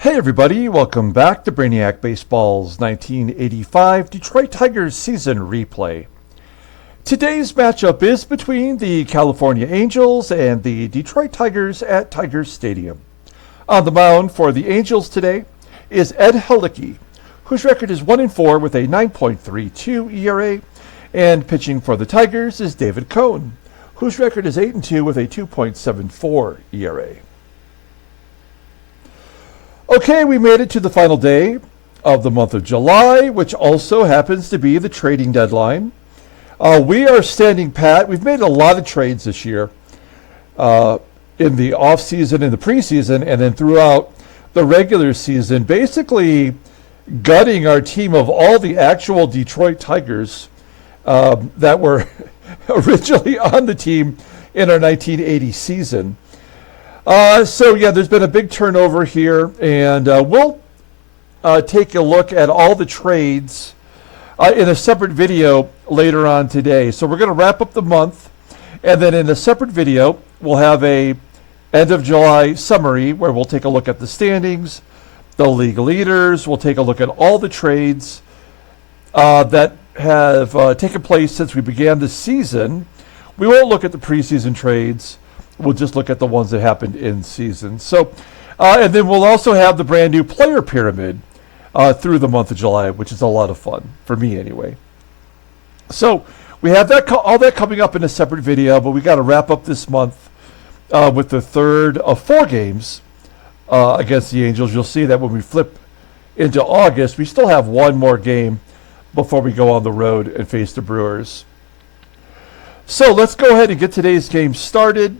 Hey everybody, welcome back to Brainiac Baseball's 1985 Detroit Tigers season replay. Today's matchup is between the California Angels and the Detroit Tigers at Tigers Stadium. On the mound for the Angels today is Ed Halicki, whose record is 1-4 with a 9.32 ERA, and pitching for the Tigers is David Cone, whose record is 8-2 with a 2.74 ERA. Okay, we made it to the final day of the month of July, which also happens to be the trading deadline. We are standing pat. We've made a lot of trades this year in the offseason, in the preseason, and then throughout the regular season, basically gutting our team of all the actual Detroit Tigers that were originally on the team in our 1980 season. So yeah, there's been a big turnover here, and we'll take a look at all the trades in a separate video later on today. So we're going to wrap up the month, and then in a separate video, we'll have a end of July summary where we'll take a look at the standings, the league leaders. We'll take a look at all the trades that have taken place since we began the season. We won't look at the preseason trades. We'll just look at the ones that happened in season. So, and then we'll also have the brand new player pyramid through the month of July, which is a lot of fun, for me anyway. So we have that all that coming up in a separate video, but we got to wrap up this month with the third of 4 games against the Angels. You'll see that when we flip into August, we still have one more game before we go on the road and face the Brewers. So let's go ahead and get today's game started.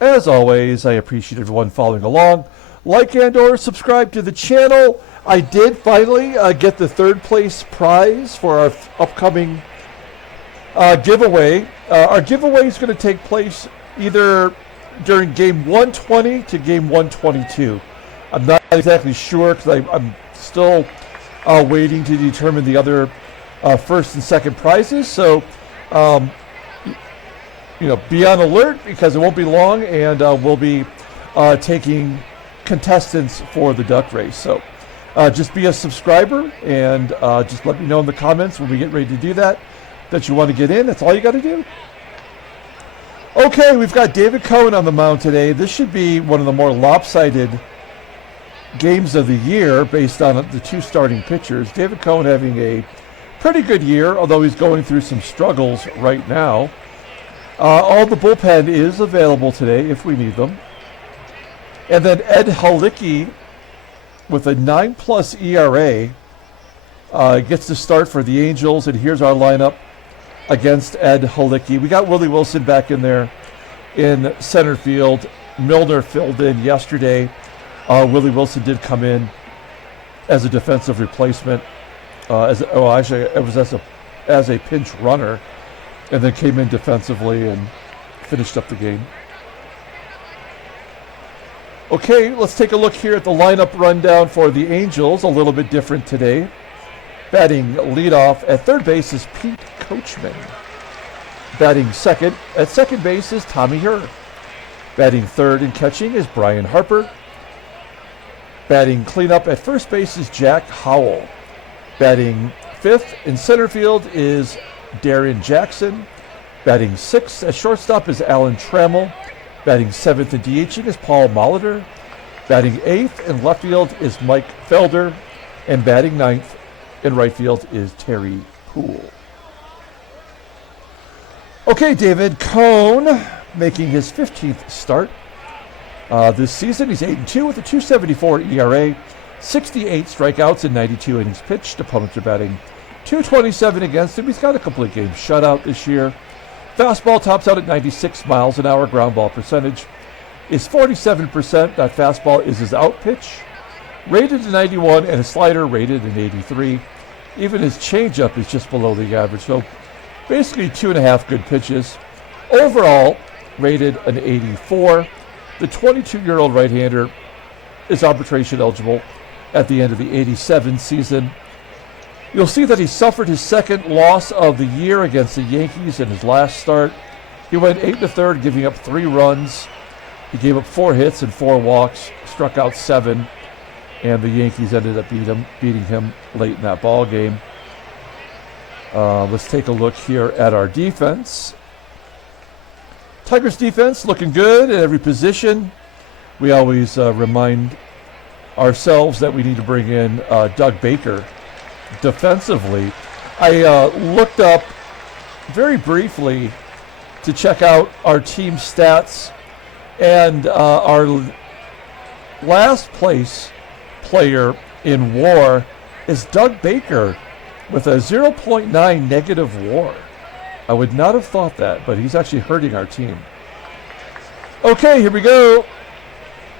As always, I appreciate everyone following along. Like and or subscribe to the channel. I did finally get the third place prize for our upcoming giveaway. Our giveaway is going to take place either during game 120 to game 122. I'm not exactly sure because I'm still waiting to determine the other first and second prizes. So, be on alert because it won't be long, and we'll be taking contestants for the duck race. So just be a subscriber, and just let me know in the comments when we get ready to do that you want to get in. That's all you got to do. Okay, we've got David Cone on the mound today. This should be one of the more lopsided games of the year based on the 2 starting pitchers. David Cone having a pretty good year, although he's going through some struggles right now. All the bullpen is available today if we need them. And then Ed Halicki with a 9+ ERA gets to start for the Angels. And here's our lineup against Ed Halicki. We got Willie Wilson back in there in center field. Milner filled in yesterday. Willie Wilson did come in as a defensive replacement. It was as a pinch runner. And then came in defensively and finished up the game. Okay, let's take a look here at the lineup rundown for the Angels. A little bit different today. Batting leadoff at third base is Pete Coachman. Batting second at second base is Tommy HERR. Batting third and catching is Brian Harper. Batting cleanup at first base is Jack Howell. Batting fifth in center field is Darrin Jackson. Batting sixth at shortstop is Alan Trammell. Batting seventh and DHing is Paul Molitor. Batting eighth in left field is Mike Felder. And batting ninth in right field is Terry PUHL. Okay, David Cone making his 15th start this season. He's 8-2 with a 2.74 ERA, 68 strikeouts in 92 innings pitched. Opponents are batting .227 against him. He's got a complete game shutout this year. Fastball tops out at 96 miles an hour. Ground ball percentage is 47%. That fastball is his out pitch, rated to 91, and his slider rated an 83. Even his changeup is just below the average. So basically 2.5 good pitches. Overall, rated an 84. The 22-year-old right-hander is arbitration eligible at the end of the 87 season. You'll see that he suffered his second loss of the year against the Yankees in his last start. He went 8 1/3, giving up 3 runs. He gave up 4 hits and 4 walks, struck out 7. and the Yankees ended up beating him late in that ball game. Let's take a look here at our defense. Tigers defense looking good at every position. We always remind ourselves that we need to bring in Doug Baker defensively. I looked up very briefly to check out our team stats, and our last place player in WAR is Doug Baker with a 0.9 negative WAR. I would not have thought that, but he's actually hurting our team. Okay, here we go.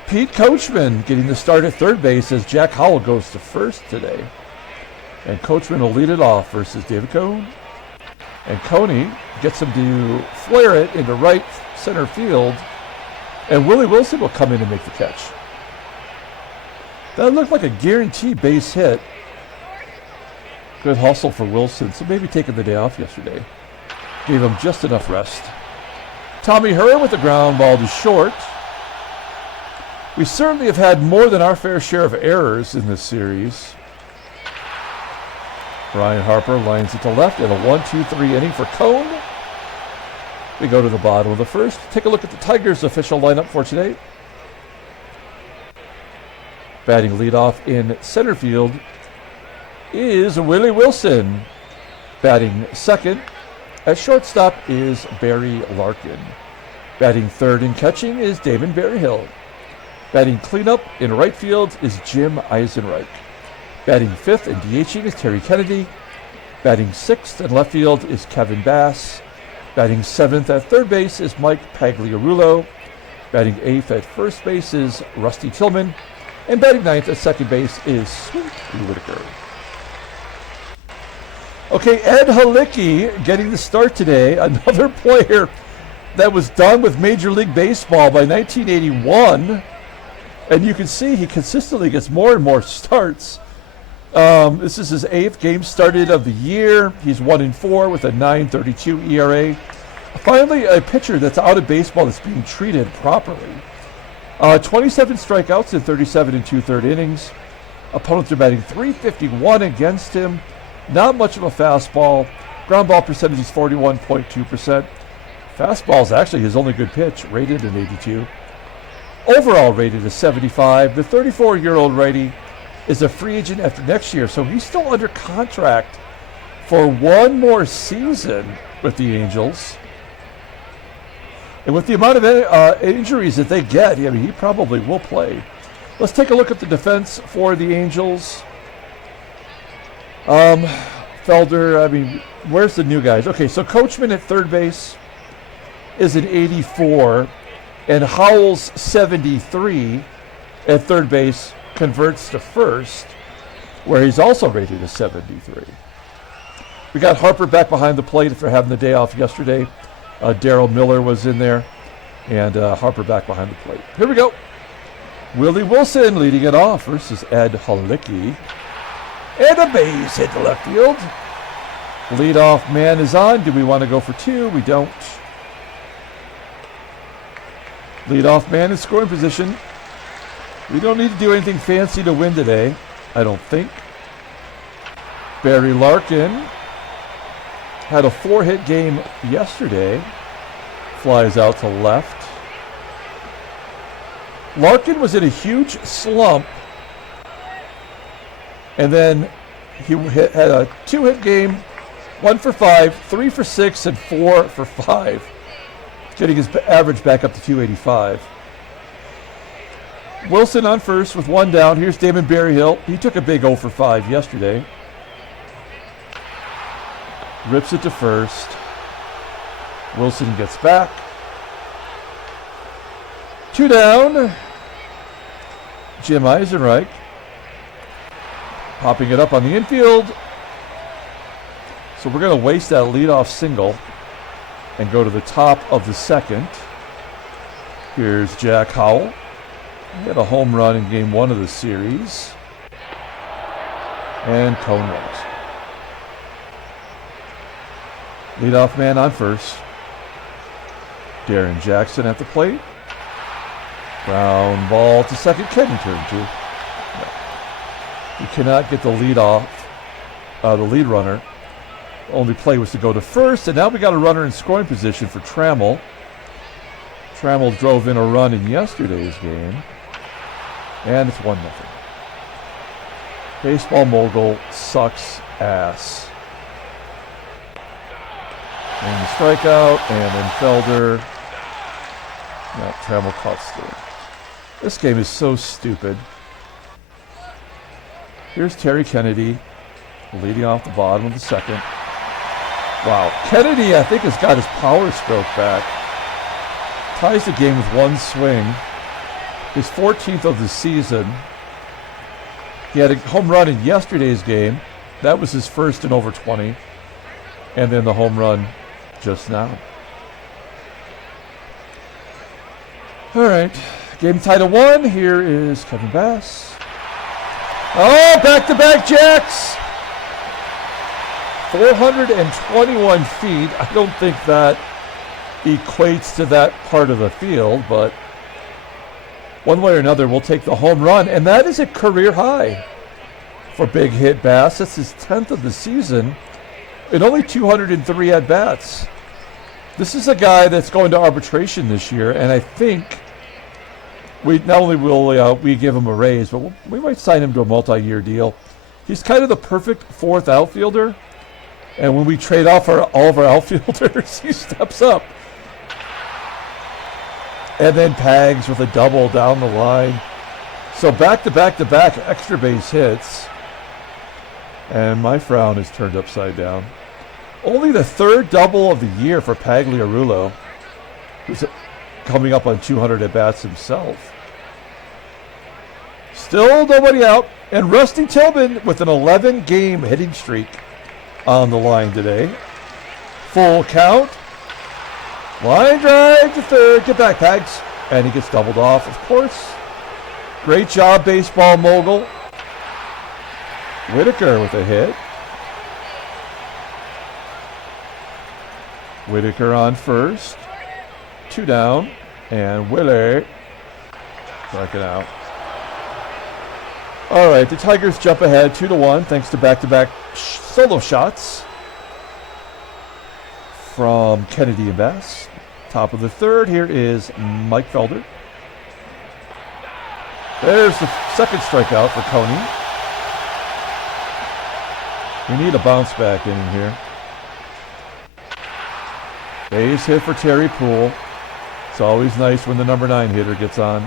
Pete Coachman getting the start at third base as Jack Howell goes to first today. And Coachman will lead it off versus David Cohn. And Coney gets him to flare it into right center field. And Willie Wilson will come in and make the catch. That looked like a guaranteed base hit. Good hustle for Wilson, so maybe taking the day off yesterday. Gave him just enough rest. Tommy HERR with the ground ball to short. We certainly have had more than our fair share of errors in this series. Brian Harper lines it to left in a 1-2-3 inning for Cone. We go to the bottom of the first. Take a look at the Tigers' official lineup for today. Batting leadoff in center field is Willie Wilson. Batting second at shortstop is Barry Larkin. Batting third and catching is Damon BERRYHILL. Batting cleanup in right field is Jim EISENREICH. Batting fifth and DHing is Terry Kennedy. Batting sixth in left field is Kevin Bass. Batting seventh at third base is Mike Pagliarulo. Batting eighth at first base is Rusty Tillman. And batting ninth at second base is Sweet Whitaker. Okay, Ed Halicki getting the start today. Another player that was done with Major League Baseball by 1981. And you can see he consistently gets more and more starts. This is his 8th game started of the year. He's 1-4 with a 9.32 ERA. Finally, a pitcher that's out of baseball that's being treated properly. 27 strikeouts in 37 2/3 innings. Opponents are batting .351 against him. Not much of a fastball. Ground ball percentage is 41.2%. Fastball is actually his only good pitch, rated an 82. Overall rated is 75. The 34-year-old righty is a free agent after next year, so he's still under contract for one more season with the Angels. And with the amount of injuries that they get, I mean, he probably will play. Let's take a look at the defense for the Angels. Felder, I mean, where's the new guys? Okay, so Coachman at third base is an 84, and Howell's 73 at third base converts to first, where he's also rated a 73. We got Harper back behind the plate after having the day off yesterday. Darryl Miller was in there, and Harper back behind the plate. Here we go. Willie Wilson leading it off versus Ed Halicki. And a base hit to left field. Leadoff man is on. Do we want to go for two? We don't. Leadoff man in scoring position. We don't need to do anything fancy to win today, I don't think. Barry Larkin had a 4-hit game yesterday. Flies out to left. Larkin was in a huge slump. And then he had a 2-hit game, 1 for 5, 3 for 6, and 4 for 5. Getting his average back up to 285. Wilson on first with 1 down. Here's Damon BERRYHILL. He took a big 0 for 5 yesterday. Rips it to first. Wilson gets back. 2 down. Jim EISENREICH popping it up on the infield. So we're going to waste that leadoff single and go to the top of the second. Here's Jack Howell. He had a home run in game 1 of the series. And Cone runs. Leadoff man on first. Darrin Jackson at the plate. Ground ball to second. Can he turn to? No. cannot get the lead off, the lead runner. Only play was to go to first, and now we got a runner in scoring position for Trammell. Trammell drove in a run in yesterday's game, and it's 1-0. Baseball mogul sucks ass. And the strikeout, and then Felder. No, Trammell caught still. This game is so stupid. Here's Terry Kennedy leading off the bottom of the second. Wow. Kennedy, I think, has got his power stroke back. Ties the game with one swing. His 14th of the season. He had a home run in yesterday's game. That was his first in over 20. And then the home run just now. All right. Game tied at 1. Here is Kevin Bass. Oh, back-to-back jacks. 421 feet. I don't think that equates to that part of the field, but one way or another, we'll take the home run, and that is a career high for big hit Bass. That's his 10th of the season in only 203 at-bats. This is a guy that's going to arbitration this year, and I think we not only will we give him a raise, but we might sign him to a multi-year deal. He's kind of the perfect fourth outfielder, and when we trade off all of our outfielders, he steps up. And then Pags with a double down the line. So back-to-back-to-back extra base hits. And my frown is turned upside down. Only the third double of the year for Pagliarulo, who's coming up on 200 at-bats himself. Still nobody out. And Rusty Tillman with an 11-game hitting streak on the line today. Full count. Line drive to third. Get back, Pags. And he gets doubled off, of course. Great job, baseball mogul. Whitaker with a hit. Whitaker on first. 2 down. And Willie striking out. All right, the Tigers jump ahead 2-1 thanks to back-to-back solo shots from Kennedy and Bass. Top of the third, here is Mike Felder. There's the second strikeout for Coney. We need a bounce back inning here. Base hit for Terry PUHL. It's always nice when the number 9 hitter gets on.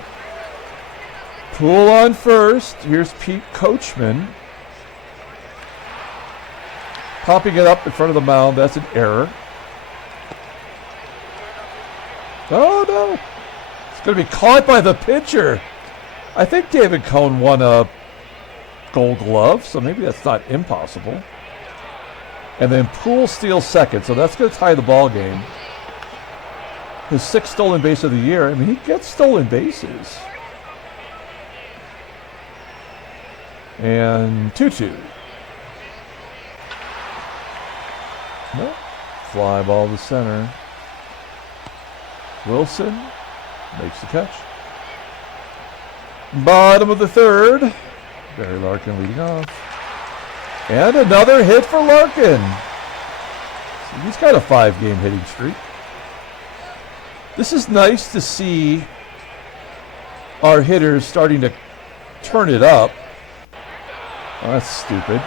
PUHL on first. Here's Pete Coachman. Popping it up in front of the mound. That's an error. Oh, no. It's going to be caught by the pitcher. I think David Cone won a Gold Glove, so maybe that's not impossible. And then PUHL steals second, so that's going to tie the ball game. His 6th stolen base of the year. I mean, he gets stolen bases. And 2-2. No. Fly ball to center. Wilson makes the catch. Bottom of the third. Barry Larkin leading off. And another hit for Larkin. So he's got a 5-game hitting streak. This is nice to see our hitters starting to turn it up. Oh, that's stupid.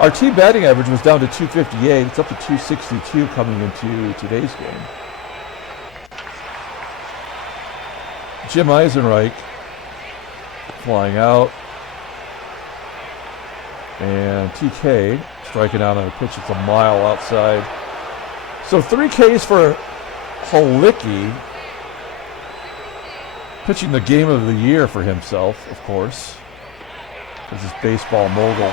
Our team batting average was down to 258. It's up to 262 coming into today's game. Jim EISENREICH flying out. And TK striking out on a pitch that's a mile outside. So 3 Ks for Halicki. Pitching the game of the year for himself, of course. This is baseball mogul.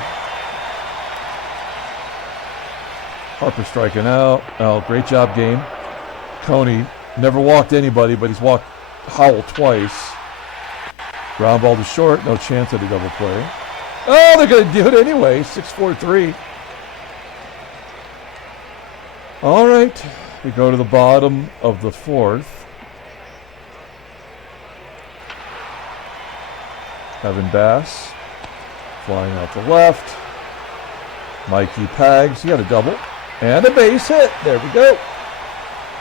Harper striking out. Oh, great job, game. Coney never walked anybody, but he's walked Howell twice. Ground ball to short. No chance at a double play. Oh, they're going to do it anyway. 6-4-3. All right. We go to the bottom of the 4th. Kevin Bass. Flying out to left. Mikey Pags, he had a double. And a base hit. There we go.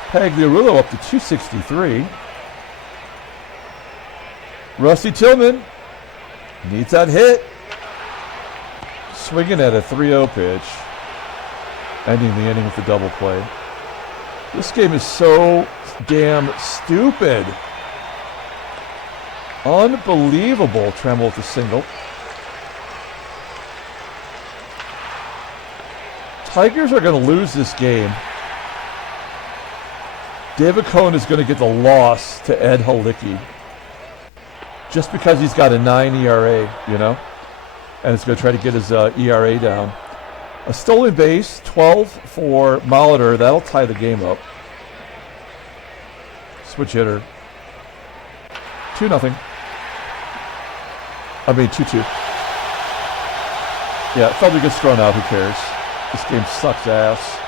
Pagliarulo up to 263. Rusty Tillman needs that hit. Swinging at a 3-0 pitch. Ending the inning with the double play. This game is so damn stupid. Unbelievable. Trammell with a single. Tigers are going to lose this game. David Cohn is going to get the loss to Ed Halicki. Just because he's got a 9 ERA, you know? And it's going to try to get his ERA down. A stolen base, 12 for Molitor. That'll tie the game up. Switch hitter. 2-0. I mean, 2-2. Yeah, Felder gets thrown out. Who cares? This game sucks ass.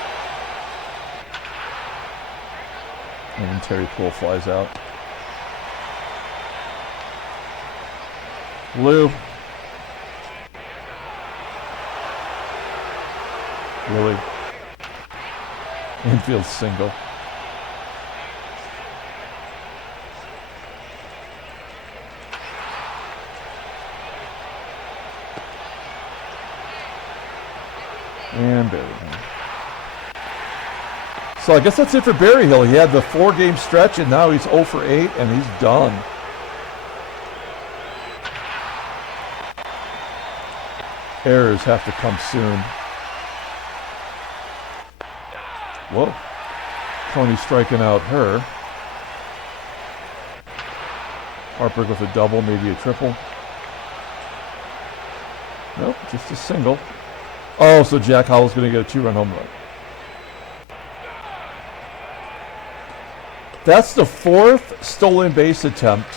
And then Terry PUHL flies out. Blue. Willie. Infield single. And Berryhill. So I guess that's it for Berryhill. He had the 4-game stretch, and now he's 0 for 8, and he's done. Errors have to come soon. Whoa. Tony striking out HERR. Harper with a double, maybe a triple. Nope, just a single. Oh, so Jack Howell's going to get a 2-run home run. That's the 4th stolen base attempt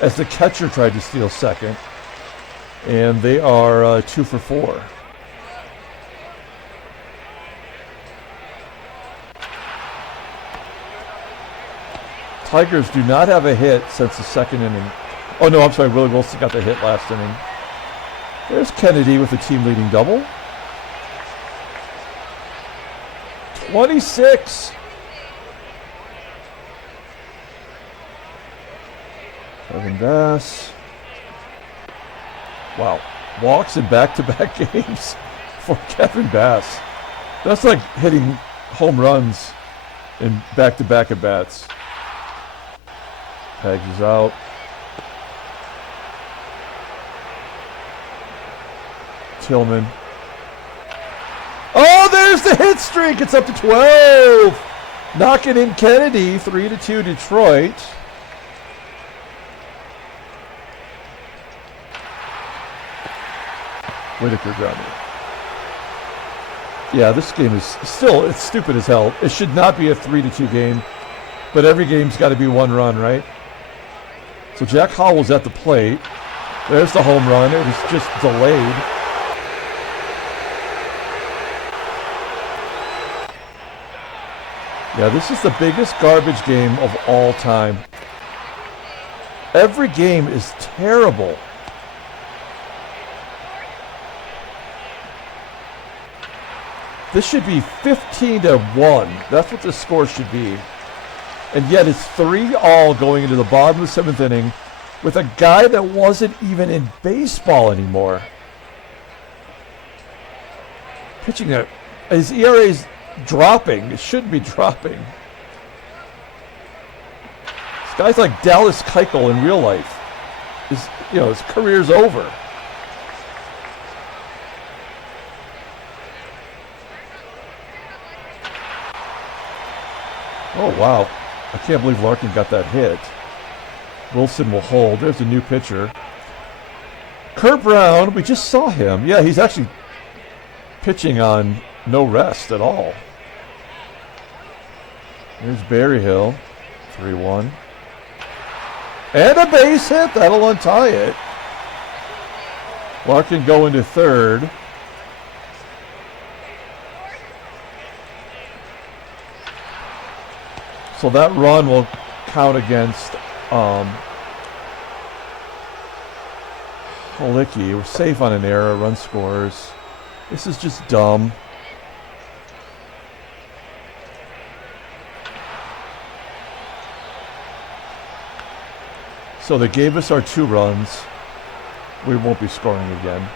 as the catcher tried to steal second. And they are 2 for 4. Tigers do not have a hit since the 2nd inning. Oh, no, I'm sorry. Willie Wilson got the hit last inning. There's Kennedy with a team-leading double. 26. Kevin Bass. Wow. Walks in back-to-back games for Kevin Bass. That's like hitting home runs in back-to-back at-bats. Pags is out. Tillman. Oh, there's the hit streak. It's up to 12. Knocking in Kennedy. 3-2 Detroit. Whitaker grounded. Yeah, this game is still, it's stupid as hell. It should not be a 3-2 game, but every game's got to be 1 run, right? So Jack Howell's at the plate. There's the home run. It was just delayed. Yeah, this is the biggest garbage game of all time. Every game is terrible. This should be 15-1. That's what the score should be. And yet it's 3-all going into the bottom of the 7th inning with a guy that wasn't even in baseball anymore. Pitching that, his ERA is dropping. It shouldn't be dropping. This guy's like Dallas Keuchel in real life. His career's over. Oh, wow. I can't believe Larkin got that hit. Wilson will hold. There's a new pitcher. Kurt Brown, we just saw him. Yeah, he's actually pitching on no rest at all. Here's Berryhill. 3-1. And a base hit. That'll untie it. Larkin going to third. So that run will count against Halicki, we're safe on an error, run scores. This is just dumb. So they gave us our 2 runs. We won't be scoring again.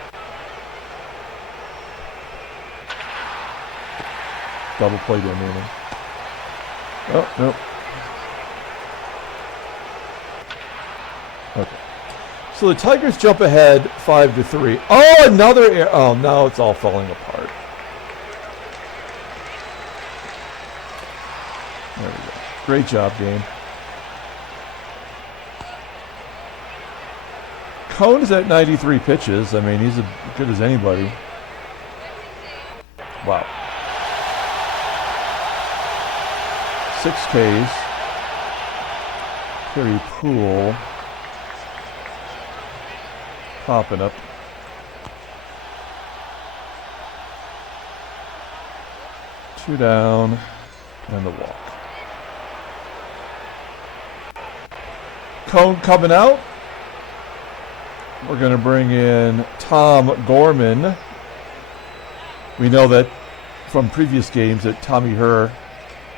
Double play Damon. Oh, nope. Okay. So the Tigers jump ahead 5-3. Oh, another air. Oh, now it's all falling apart. There we go. Great job, game. Cone is at 93 pitches. I mean, he's as good as anybody. Wow. 6 Ks. PUHL popping up. Two down and the walk. Cone coming out. We're going to bring in Tom Gorman. We know that from previous games that Tommy HERR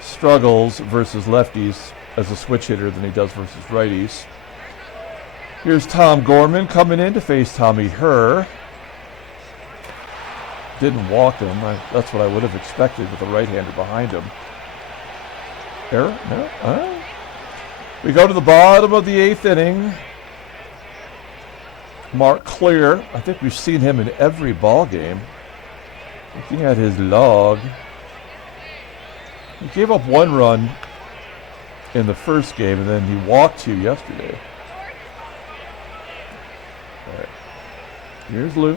struggles versus lefties as a switch hitter than he does versus righties. Here's Tom Gorman coming in to face Tommy HERR. Didn't walk him. That's what I would have expected with a right-hander behind him. Error? No? We go to the bottom of the 8th inning. Mark Clear. I think we've seen him in every ball game. Looking at his log. He gave up 1 run in the first game, and then he walked 2 yesterday. All right. Here's Lou.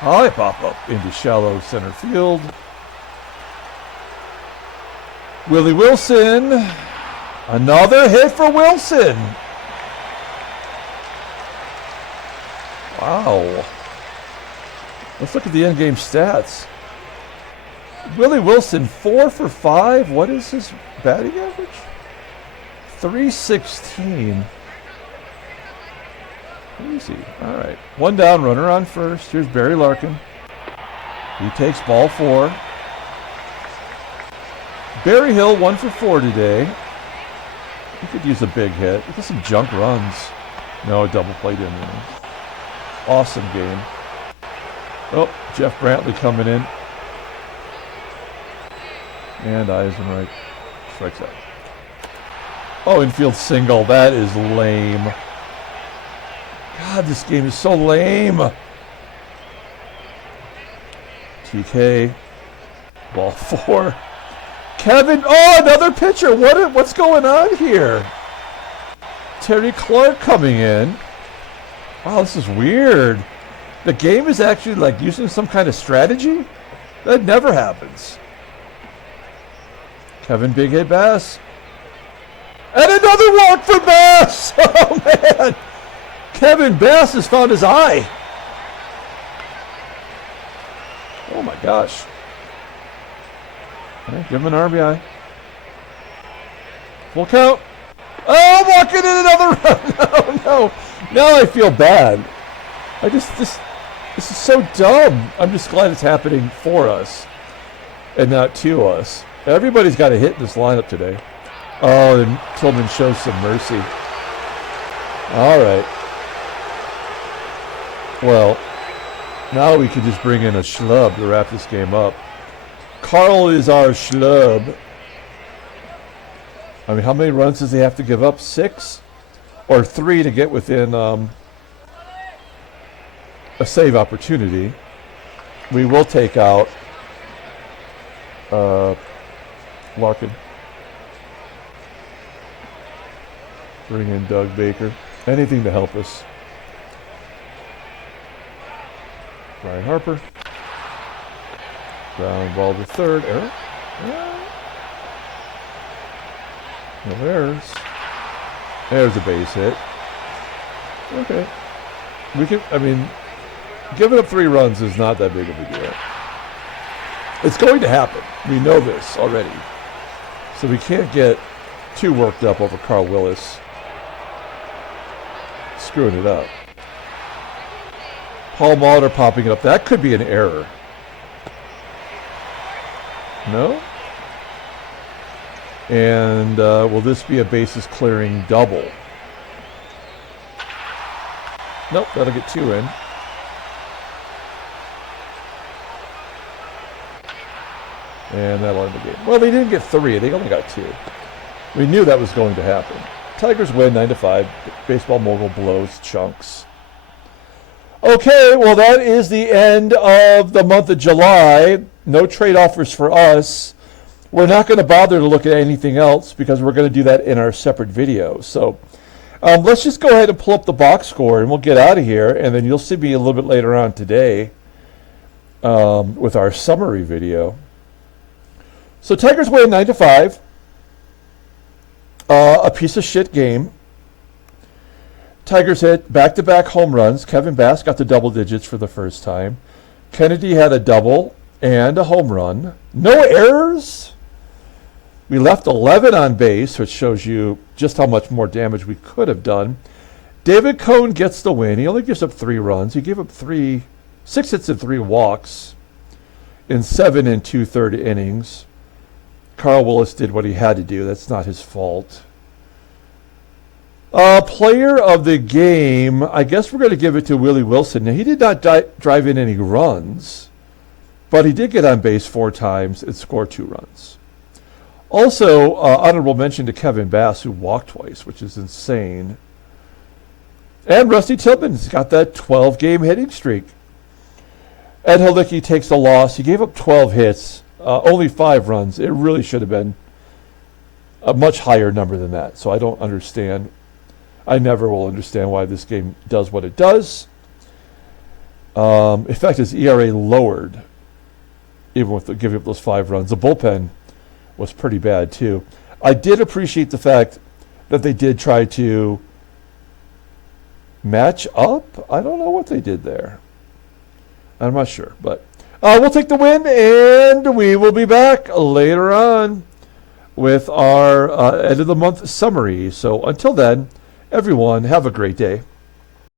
High pop up into shallow center field. Willie Wilson. Another hit for Wilson. Wow. Let's look at the in-game stats. Willie Wilson, 4 for 5. What is his batting average? 316. Easy. All right. 1 down, runner on first. Here's Barry Larkin. He takes ball 4. Berryhill 1 for 4 today. He could use a big hit. Look at some junk runs. No, double play didn't win. Awesome game. Oh, Jeff Brantley coming in. And EISENREICH strikes out. Oh, infield single. That is lame. God, this game is so lame. TK. Ball 4. Kevin. Oh, another pitcher. What's going on here? Terry Clark coming in. Wow, this is weird. The game is actually like using some kind of strategy? That never happens. Kevin Big Hit Bass. And another walk for Bass! Oh, man! Kevin Bass has found his eye. Oh, my gosh. Okay, give him an RBI. Full count. Oh, walking in another run. No. Now I feel bad. This is so dumb. I'm just glad it's happening for us and not to us. Everybody's got a hit in this lineup today. Oh, and Tillman shows some mercy. All right. Well, now we can just bring in a schlub to wrap this game up. Carl is our schlub. I mean, how many runs does he have to give up? 6? Or 3 to get within a save opportunity. We will take out Larkin. Bring in Doug Baker. Anything to help us. Ryan Harper. Ground ball to third. Error? No errors. There's a base hit. Okay. Giving up 3 runs is not that big of a deal. It's going to happen. We know this already. So we can't get too worked up over Carl Willis. screwing it up. Paul Molitor popping it up. That could be an error. No? And will this be a bases clearing double? Nope, that'll get 2 in. And that'll end the game. Well, they didn't get 3. They only got 2. We knew that was going to happen. Tigers win 9-5. Baseball Mogul blows chunks. Okay, well, that is the end of the month of July. No trade offers for us. We're not going to bother to look at anything else because we're going to do that in our separate video. So let's just go ahead and pull up the box score and we'll get out of here. And then you'll see me a little bit later on today with our summary video. So Tigers win 9-5. A piece of shit game. Tigers hit back-to-back home runs. Kevin Bass got to double digits for the first time. Kennedy had a double and a home run. No errors. We left 11 on base, which shows you just how much more damage we could have done. David Cone gets the win. He only gives up 3 runs. He gave up 6 hits and 3 walks in 7 2/3 innings. Carl Willis did what he had to do. That's not his fault. Player of the game, I guess we're going to give it to Willie Wilson. Now, he did not drive in any runs, but he did get on base 4 times and score 2 runs. Also, honorable mention to Kevin Bass, who walked twice, which is insane. And Rusty Tillman's got that 12-game hitting streak. Ed Halicki takes the loss. He gave up 12 hits. Only 5 runs. It really should have been a much higher number than that. So I don't understand. I never will understand why this game does what it does. In fact, his ERA lowered, even with giving up those 5 runs. The bullpen was pretty bad, too. I did appreciate the fact that they did try to match up. I don't know what they did there. I'm not sure, but we'll take the win, and we will be back later on with our end of the month summary. So until then, everyone, have a great day.